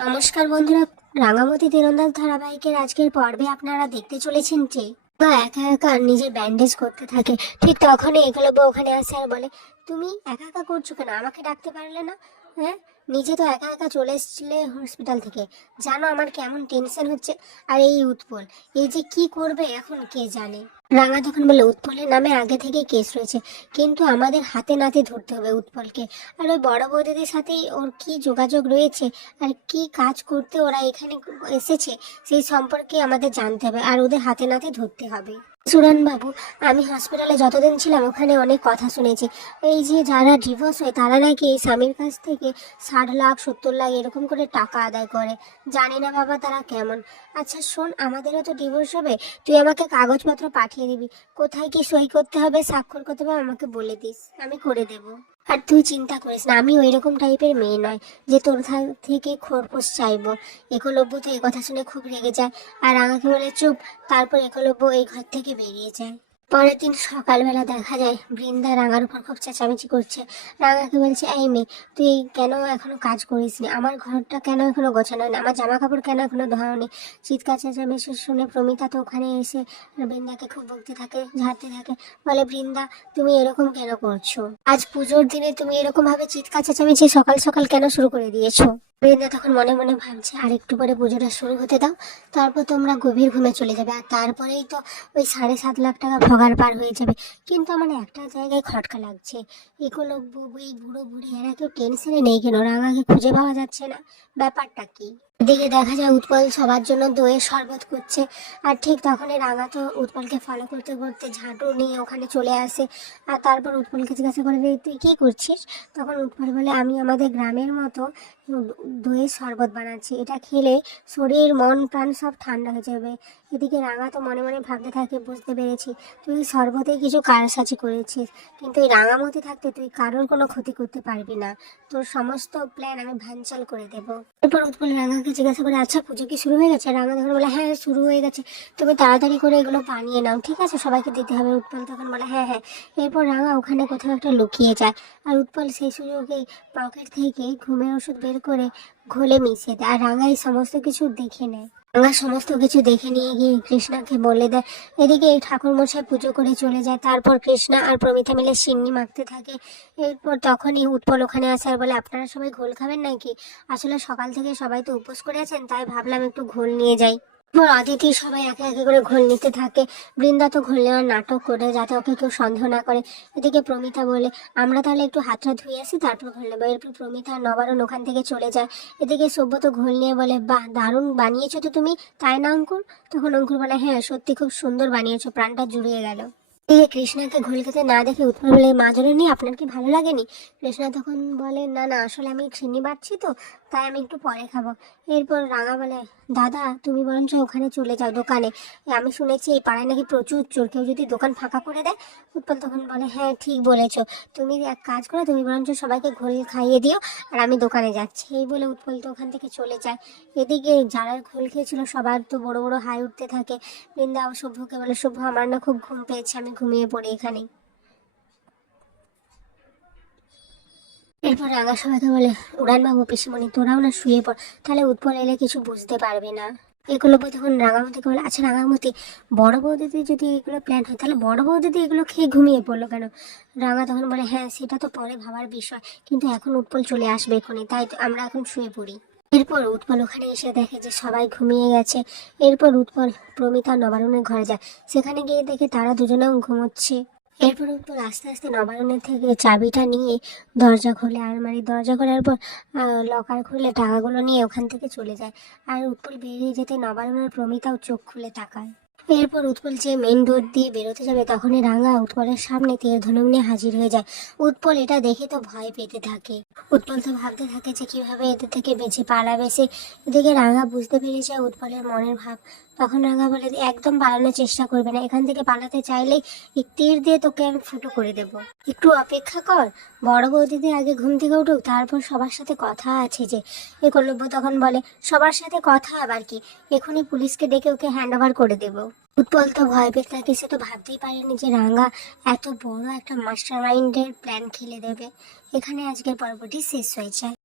নমস্কার বন্ধুরা রাঙামতি তীরন্দাজ ধারাবাহিকের আজকের পর্বে আপনারা দেখতে চলেছেন যে একা একা নিজের ব্যান্ডেজ করতে থাকে। ঠিক তখনই এগুলো ওখানে আসে আর বলে, তুমি একা একা করছ কেন? আমাকে ডাকতে পারলে না? হ্যাঁ? নিজে তো একা একা চলে এসেছিলে হসপিটাল থেকে। জানো আমার কেমন টেনশন হচ্ছে আর এই উৎপল। এই যে কি করবে এখন কে জানে? রাঙা তখন বলে, উৎপলের নামে আগে থেকে কেস রয়েছে। কিন্তু আমাদের হাতে নাতে ধরতে হবে উৎপলকে। আর ওই বড় বৌদিদের সাথেই ওর কি যোগাযোগ রয়েছে? আর কি কাজ করতে ওরা এখানে এসেছে? সেই সম্পর্কে আমাদের জানতে হবে। আর ওদের হাতে নাতে ধরতে হবে। সুরান বাবু আমি হসপিটালে যতদিন ছিলাম ওখানে অনেক কথা শুনেছি। এই যে যারা ডিভোর্স হয়, তারা নাকি এই স্বামীর কাছ থেকে ষাট লাখ, সত্তর লাখ এরকম করে টাকা আদায় করে। জানি না বাবা তারা কেমন। আচ্ছা শোন, আমাদেরও তো ডিভোর্স হবে। তুই আমাকে কাগজপত্র পাঠিয়ে দিবি। কোথায় কি সই করতে হবে, স্বাক্ষর করতে হবে, আমাকে বলে দিস। আমি করে দেব। আর তুই চিন্তা করিস না আমি ওই রকম টাইপের মেয়ে নয় যে তোর থেকে খোরপোশ চাইব। একলব্য তো এই কথা শুনে খুব রেগে যায়। আর আমাকে বলে, চুপ। তারপর একলব্য এই ঘর থেকে বেরিয়ে যায়। পরের দিন সকালবেলা দেখা যায়, বৃন্দা রাঙার উপর খুব চেঁচামেচি করছে। রাঙাকে বলছে, এই মেয়ে, তুই কেন এখনও কাজ করিসনি? আমার ঘরটা কেন এখনও গোছানো হয়নি? আমার জামা কাপড় কেন এখনও ধোয়াওনি চিৎকার, চেঁচামেচি শুনে প্রমিতা তো ওখানে এসে বৃন্দাকে খুব বকতে থাকে, ঝাড়তে থাকে। বলে, বৃন্দা, তুমি এরকম কেন করছ? আজ পুজোর দিনে তুমি এরকম ভাবে চিৎকার, চেঁচামেচি সকাল সকাল কেন শুরু করে দিয়েছ? বৃন্দা তখন মনে মনে ভাবছে, আর একটু পরে পুজোটা শুরু হতে দাও, তারপর তোমরা গভীর ঘুমে চলে যাবে। আর তারপরেই তো ওই সাড়ে সাত লাখ টাকা ভগার পার হয়ে যাবে। কিন্তু আমার একটা জায়গায় খটকা লাগছে। একলব্য এই বুড়ো, বুড়ি এরা কেউ টেনশনে নেই কেন? রাঙাকে খুঁজে পাওয়া যাচ্ছে না। ব্যাপারটা কি? এদিকে দেখা যায় উৎপল সবার জন্য দইয়ের শরবত করছে। আর ঠিক তখনই রাঙা তো উৎপলকে ফলো করতে করতে ঝাঁটু নিয়ে ওখানে চলে আসে। আর তারপর উৎপলকে জিজ্ঞাসা করে তুই কী করছিস? তখন উৎপল বলে, আমি আমাদের গ্রামের মতো দইয়ের শরবত বানাচ্ছি। এটা খেলে শরীর, মন, প্রাণ সব ঠান্ডা হয়ে যাবে। এদিকে রাঙা তো মনে মনে ভাবতে থাকে, বুঝতে পেরেছি। তুই শরবতে কিছু কারসাজি করেছিস, কিন্তু এই রাঙামতি থাকতে তুই কারোর কোনো ক্ষতি করতে পারবি না। তোর সমস্ত প্ল্যান আমি ভ্যানচাল করে দেব। এরপর উৎপল রাঙাকে জিজ্ঞাসা করে আচ্ছা পুজো কি শুরু হয়ে গেছে? রাঙা তখন বলে হ্যাঁ শুরু হয়ে গেছে। তুমি তাড়াতাড়ি করে এগুলো বানিয়ে নাও, ঠিক আছে? সবাইকে দিতে হবে। উৎপল তখন বলে হ্যাঁ হ্যাঁ। এরপর রাঙা ওখানে কোথাও একটা লুকিয়ে যায়। আর উৎপল সেই সুযোগে পকেট থেকে ঘুমের ওষুধ বের করে ঘোলে মিশিয়ে দেয়। আর রাঙা এই সমস্ত কিছু দেখে নেয়। রাঙা সমস্ত কিছু দেখে নিয়ে গিয়ে কৃষ্ণাকে বলে দেয়। এদিকে এই ঠাকুর মশাই পুজো করে চলে যায়। তারপর কৃষ্ণা আর প্রমিতা মিলে সিন্নি মাখতে থাকে। এরপর তখনই উৎপল ওখানে আসে আর বলে, আপনারা সবাই ঘোল খাবেন নাকি? আসলে সকাল থেকে সবাই তো উপোস করে আছেন, তাই ভাবলাম একটু ঘোল নিয়ে যাই। এরপর অদিতি সবাই একে একে করে ঘোল নিতে থাকে। বৃন্দা তো ঘোল নেওয়ার নাটক করে, যাতে ওকে কেউ সন্দেহ না করে। এদিকে প্রমিতা বলে, আমরা তাহলে একটু হাতটা ধুয়ে আসি, তারপর ঘোল নেব। এরপর প্রমিতা নবারণ ওখান থেকে চলে যায়। এদিকে সভ্য তো ঘোল নিয়ে বলে, বাহ, দারুণ বানিয়েছো তো তুমি। তাই না, অঙ্কুর? তখন অঙ্কুর বলে হ্যাঁ সত্যি খুব সুন্দর বানিয়েছো, প্রাণটা জুড়িয়ে গেল। এদিকে কৃষ্ণাকে ঘোল খেতে না দেখে উৎপল বলে, মা নি আপনার কি ভালো লাগেনি? কৃষ্ণা তখন বলে, না না, আসলে আমি চিনি বাড়ছি তো, তাই আমি একটু পরে খাব। এরপর রাঙা বলে, দাদা, তুমি বরঞ্চ ওখানে চলে যাও দোকানে। আমি শুনেছি এই পাড়ায় নাকি প্রচুর চোর। কেউ যদি দোকান ফাঁকা করে দেয় উৎপল তখন বলে হ্যাঁ ঠিক বলেছ। তুমি এক কাজ করো, তুমি বরঞ্চ সবাইকে ঘোল খাইয়ে দিও আর আমি দোকানে যাচ্ছি। এই বলে উৎপল তো ওখান থেকে চলে যায়। এদিকে যারা ঘোল খেয়েছিল, সবার তো বড় বড় হাই উঠতে থাকে। বৃন্দা সভ্যকে বলে, সভ্য, আমার না খুব ঘুম পেয়েছে, আমি ঘুমিয়ে পড়ি এখানেই। এরপর রাঙা সবাইকে বলে, উড়ান বাবু, পিসিমণি, তোরাও না শুয়ে পড়। তাহলে উৎপল এলে কিছু বুঝতে পারবে না। এগুলো তখন রাঙামতিকে বলে আচ্ছা রাঙামতি বড় বৌদিতে যদি এগুলো প্ল্যান হয়, তাহলে বড় বৌদিতে এগুলো খেয়ে ঘুমিয়ে পড়ল কেন? রাঙা তখন বলে হ্যাঁ সেটা তো পরে ভাবার বিষয়, কিন্তু এখন উৎপল চলে আসবে এখনই, তাই তো আমরা এখন শুয়ে পড়ি। এরপর উৎপল ওখানে এসে দেখে যে সবাই ঘুমিয়ে গেছে। এরপর উৎপল, প্রমিতা, নবারণের ঘরে যায়। সেখানে গিয়ে দেখে তারা দুজনেও ঘুমোচ্ছে। এরপর উৎপল আস্তে আস্তে নবারণের থেকে চাবিটা নিয়ে দরজা খোলে আলমারি দরজা খোলার পর লকার খুলে টাকাগুলো নিয়ে ওখান থেকে চলে যায়। আর উৎপল বেরিয়ে যেতে নবারণের প্রমিতাও চোখ খুলে তাকায়। এরপর উৎপল যে মেন ডোর দিয়ে বেরোতে যাবে তখনই রাঙা উৎপলের সামনে তীর ধনুক নিয়ে হাজির হয়ে যায়। উৎপল এটা দেখে তো ভয় পেতে থাকে। উৎপল তো ভাবতে থাকে যে কীভাবে এদের থেকে বেঁচে পালাবে সে। এদিকে রাঙা বুঝতে পেরে যায় উৎপলের মনের ভাব। তখন রাঙা বলে, একদম পালানোর চেষ্টা করবে না। এখান থেকে পালাতে চাইলেই এই তীর দিয়ে তোকে আমি ফুটো করে দেব। একটু অপেক্ষা কর। বড় বৌদিদি আগে ঘুম থেকে উঠুক, তারপর সবার সাথে কথা আছে যে। এ একলব্য তখন বলে, সবার সাথে কথা আবার কি? এখনই পুলিশকে ডেকে ওকে হ্যান্ড ওভার করে দেব। উৎপল তো ভয় পেতে থাকে, সে তো ভাবতেই পারেনি যে রাঙা এত বড় একটা মাস্টার মাইন্ডের প্ল্যান খেলে দেবে। এখানে আজকের পর্বটি শেষ হয়ে যায়।